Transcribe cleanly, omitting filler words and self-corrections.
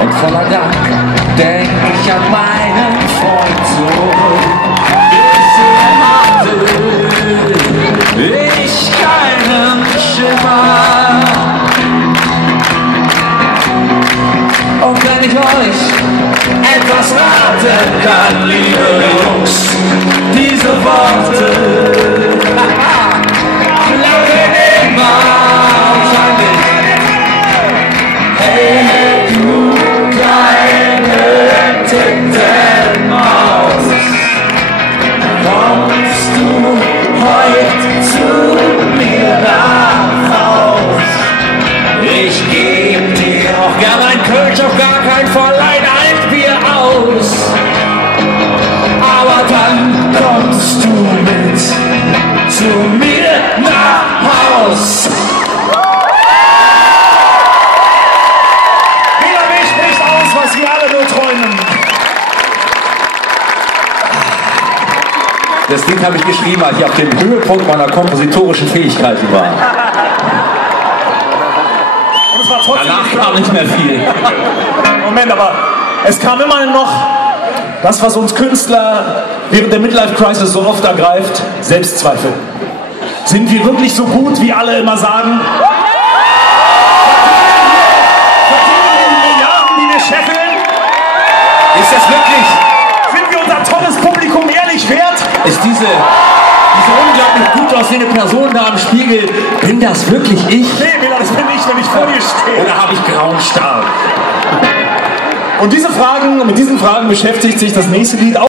Und voller Dank denk ich an meinen Freund zurück. Ich keinen Schimmer. Und wenn ich euch etwas rate, dann, liebe Jungs, diese Worte bleiben immer wahrscheinlich. Hey, du kleine Tittenmaus, kommst du heute zu mir nach Haus? Ich geb dir auch gern ein Kölsch, auf gar kein Verleih Altbier aus. Aber dann kommst du mit zu mir nach Haus. Bela spricht aus, was wir alle nur träumen. Das Lied habe ich geschrieben, als ich auf dem Höhepunkt meiner kompositorischen Fähigkeiten war. Und es war trotzdem Danach kam nicht mehr viel. Moment, aber es kam immerhin noch das, was uns Künstler während der Midlife-Crisis so oft ergreift: Selbstzweifel. Sind wir wirklich so gut, wie alle immer sagen? Verdienen wir die Milliarden, die wir scheffeln? Ist das wirklich? Sind wir unser tolles Publikum ehrlich wert? Ist diese unglaublich gut aussehende Person da am Spiegel, bin das wirklich ich? Nee, Bela, das bin ich, wenn ich vor dir stehe. Oder habe ich grauen Star? Und mit diesen Fragen beschäftigt sich das nächste Lied auch.